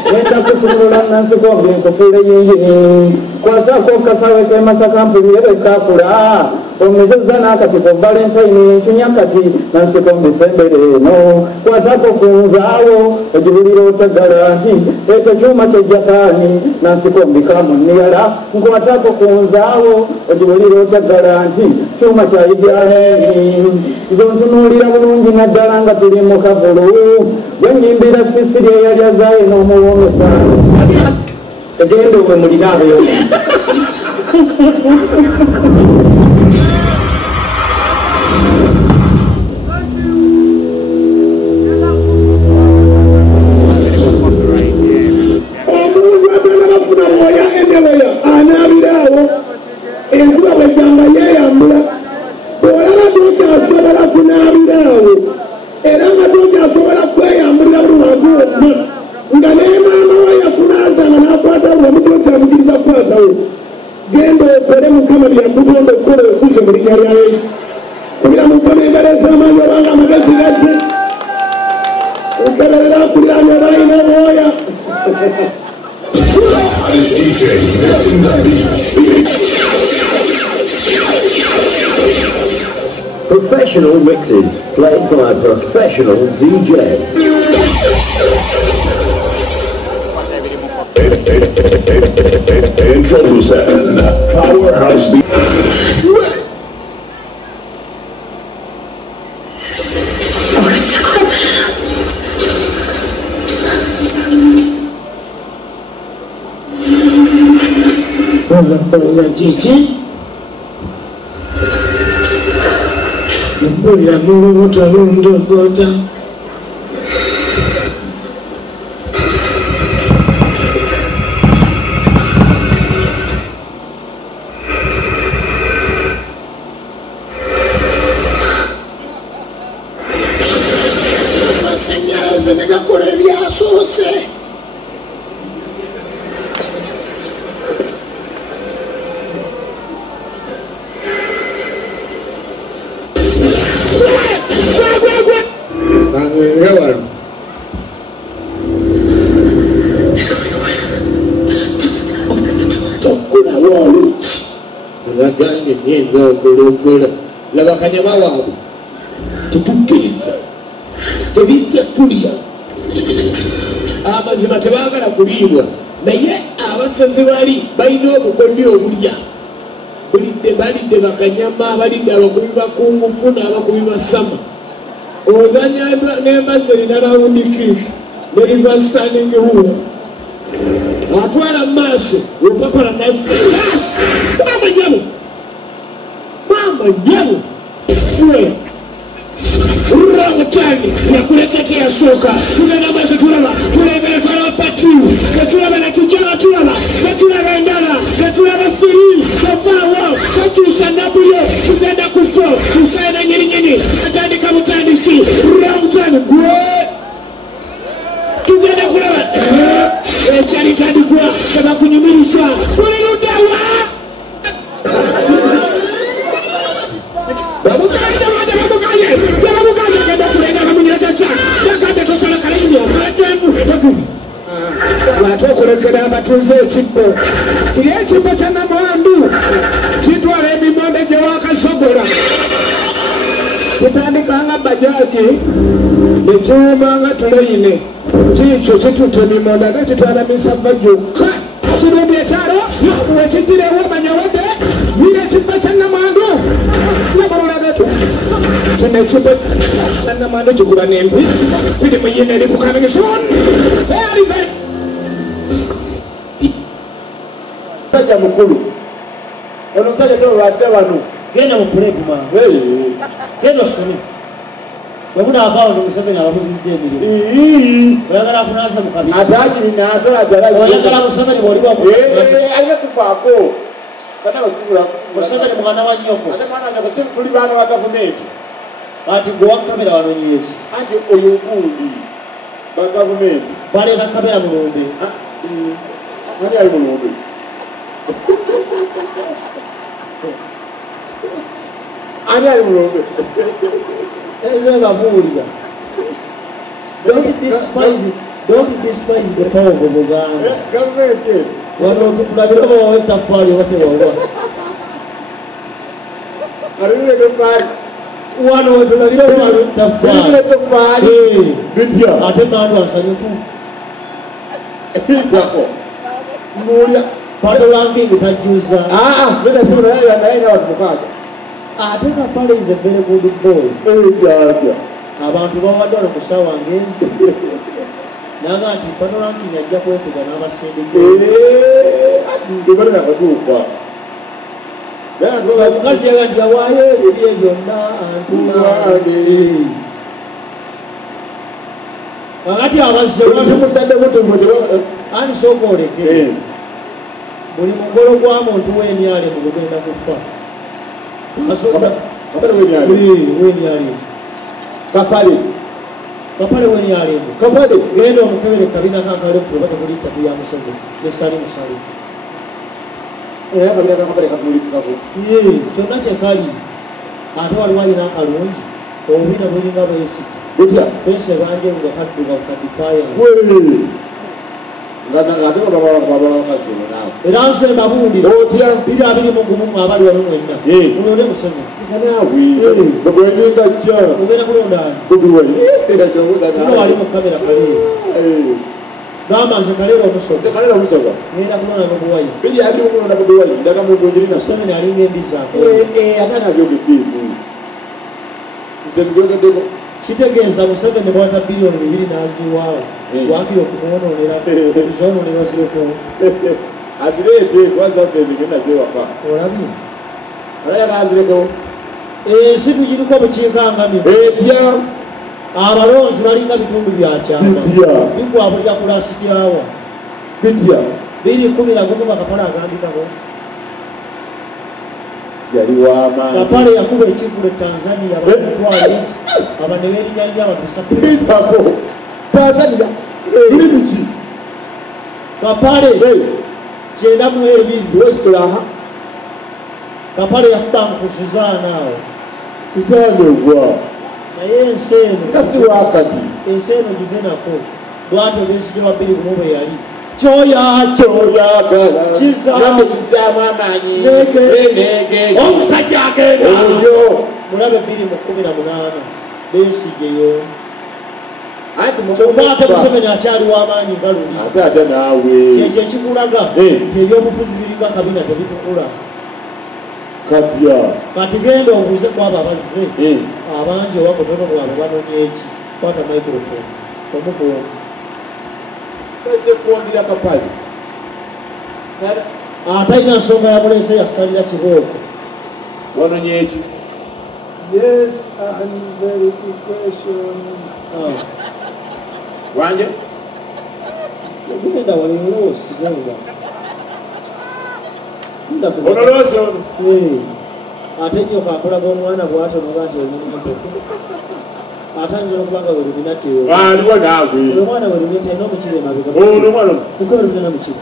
ngenda kusumulula nasikombye nkufuule yingini kwasako kasawe kemasaka mpulire kakula omezeza n'akatiko Valentine entunya kati nansikombe sembere eno kwasako kunzaawo ojibulira otagala nti ekyo kyuma kyejjakaani nansikombe kamuniyala nkwatako kunzaawo ojibulira otagala nti kyuma kyayijani nzontunuulira bulungi naddala nga tuli mu kavulu gwenyimbira sisiri eyali azaaye n'omuwomesa egenda omwe mulina abeyo anaabirawo enkuba bwejanga yeeyambula olaba tokyasobola kunaabirawo era nga tokyasobola kweyambulira buli wantu wonna nga naye maama we yakunaazanga n'akwatawo omutokyamukiriza kukwatawo genda okole mukama byakugenda okukola okuze mu linnya lya Yesu kubira mukama engalesa amaanyi obanga amagezi gazze okeberera kuliranya balina obwoya This DJ mixing the beats. Professional mixes played by a professional DJ. Introducing Powerhouse Beat. Oza Gigi mpulira mulumuto lundogota amasannyalaze negakola ebyasoose Reward. Tokula wolu. Ragani nyenzo kulugula. Laba kanyama wabu. Tutukiriza. Tebijja kulya. Amazima tebagala kulibwa. Naye abasazi bali balina obukodyo obulya. Balidde bakanyama, balidde abakubi bakungufu n'abakubi basama. Ozanya n'embazi erina rawundi kick ne river standing hook atwala mu maaso olupapala nafiasi mama nyamu urangutani yakulekete yasooka tugenda maaso tulaba tulembere twalaba patu netulaba netujala netulaba endala netulaba siri tofaawo tokyusa nabuyo tugenda kuso tusaina nyirinyini atandika mutandisi urangutani gwe tugenda kulaba ekyalitandikwa tebakunyumirisa kulirudawa lwatokulekera abatuze ekibbo kiri ekibbo kya namwandu kitwala emimonde gye wakasogola kitandikanga bajaji nekiwumanga tuleyine kikyo kituta emimonde ate kitwala misava gyokka kirumbi ekyalo wekigirewo manyawode Atenechupe na mando chukura nembi fili mwenye ni fukana kishon very very Saja mkulu ono saja ndio wanu genda mupulegu ma wewe genda shoni Wabuna abao ndo Museveni abamuzize emirimu. Oyagala kunaasa mu kabina. Ataji ninaatola jala. Oyagala Museveni bw'oliba mu. Alina kufaako. Kata bakubula. Museveni mwana wa nnyoko. Ate mwana nnyoko tuli baana ba gavumenti. Ati gwe wakamera wanoonyesi. Anti oyo gundi ba gavumenti. Baleeta kamera mu lumbe. Ani ali mu lumbe? Ani ali mu lumbe? Don't despise the power of Uganda. Government. Wano tukulabira bawe tafali wate wawa. Arule tafali. Wano tukulabira bawe tafali. Arule tafali. Bitia. Ate nanu asanyufu. Ndako. Mulia. Pato langi utajuza. Bila sura ya naina watu mkaga. Ateka pale is a very good boy. Abantu bawadde ku sawa ngezi. Naga ati pano langi nyajja kwetega n'abasindike. Ndibali na batuuka. Mukazi yagandi awaayo ebibye byonna antumaade. Kakati abazze mutadde ani sooka oleke. Buli mugolo gwa muntu w'emyale mu kugenda kufa. Kapale wenyali kapale wenyali kapale gendo mukebere kabina kankale fuba bakuli tabu ya musanze yesali musali kabina kankale kakuli kako kyonna kyekali ate waliwali n'akalungi obubina bulinga bwesi butya pese banje nga kadduga kadifaya era nsemba bundi otya biri abiri mugumu abali wano mwenna mulonde Museveni ogenda kulonda wali mu kamera kalero gamba nze kalero omusoga ngenda kulonda n'obuwayi Museveni alinga embizaako kitegeeza Museveni bwata bilioni 2 n'aziwaawo wakiri okumuwonoonera ebizoononero zireko azireete kwanza fezigenda zewaka olabye alayakanzireko ensi tugiriko obukiikangami etya abalonzi balinga bitundu byakyama bikwabulira kulasityawa bitya 211 bakapale agambikako yali wamaanyi kapale yakuba ekivulo Tanzania abamutwale abaneberinnya ly'abantu 3 Tanzania biki kapale kyenda mu ebintu wesitolaha kapale yakuba nkusuzaana awo sizaanebwa naye ensi eno kasi wakati ensi eno givenako bwatyo Besigye wa 20 bwe yali kyoyagala kizaamu amaanyi omusajja agenda mulabe 2018 Besigyeyo kyokka Museveni akyali w'amaanyi nga luli ate naawe kyekyo ekikulaga nti ebyobufuzi biringa kabina tebitukula kati genda obuuze kwabo abazze abangi owakotono bwabwe banonya eki kwata microphone omukuwa kwondira kapale atalina nsonga yamuleese yasalira kibooko wanonya eki yes and verification wanje genda waliroosi genda onoloosi ono ate nnyo kankolaga omwana bwatonoga nti omuntu atanjira okubanga weruminateo aliwo naawe omwana weruminateo n'omukire emabega ono omwana mukebe lumina mukire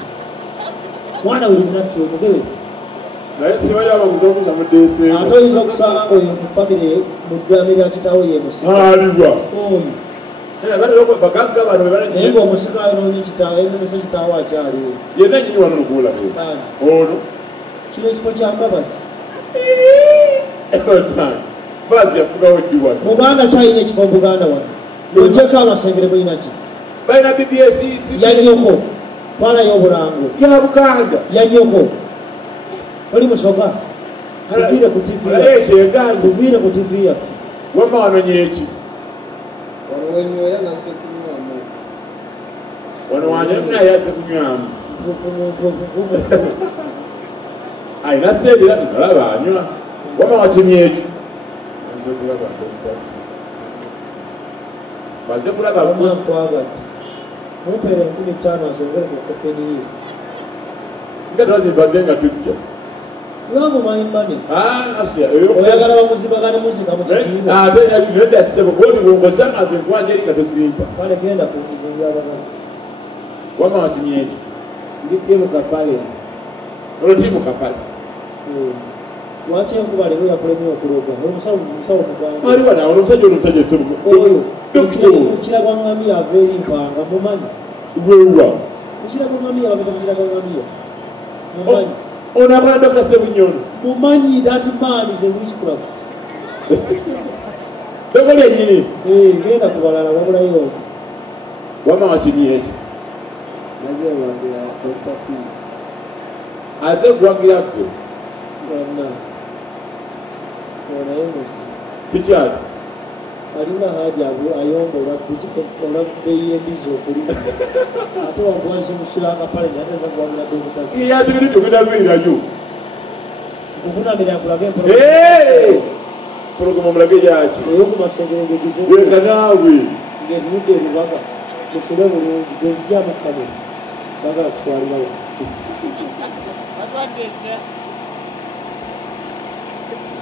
mwana weruminateo mukebe naye simanyi abakuzokusa mudese ate oyinza okusanga ngaoyo mu famire mu ddwame lya kitaawo yemusika aliwa oyo naye ng'omusikayo n'onyekitaawo kitaawo akyaliwo yenna nyini wano okuwula ono kino ekifo kya Mbabazi Mbabazi yafugawo ddi wano Buganda kyalina ekifo Buganda wano n'ogyeko amasengere bulina ki balina BBS yanyoko twalayo obulango ya Buganda yanyoko oli musoga tuviire ku TV yaffe Wama wanonye eki? Wano wanywa yaze kunywamu. Ayina sseedera nalaba anywa. Wama wakimye eki? Maze kulaba Mupere 15 asengere ku kofeni. Nga twazibadde nga tujja. Lwabo mayimbani. Asya. Oyagala bamusibagane musika mu kitimba. Ate nenda sebo bodi ngozanga azenkwanje eri nga tosimpa. Pale genda kukuzinza abagana. Wama wakimye eki? Ndi timu kapale. Olutimu kapale. Lwaki enkuba leero yakulemye okuloga? Omusawo muganga. Ali wana omusajja sebo. Oyo. Dokito. Kiragwa ngami ava eri mpanga mumanyi. Wewa. Kiragwa ngami abita kiragwa ngami. Mumanyi. Ono akola Dr. Sebunyono. Mumanyi that man is a witchcraft. Dogoli ennyini. Genda kubalala wabulayo. Wama wakimye eki? Naze wangira property. Aze kuwagira gwe. Wana. Wana yemusi. Kikyali. Alina haja ayombo ola beyi endizo okuli. Ate wagwansi musulanga pale nyateza kuwagira dokita. Yategere tugenda lwirayo. Okukunamira nkulaga empolo. Pologomo mulage yaki. Eyokumasengere ngegize. Weka naawe. Ngenudde ebibaga. Musule bulungi gezija mu kamera. Bagala kuswalirawo.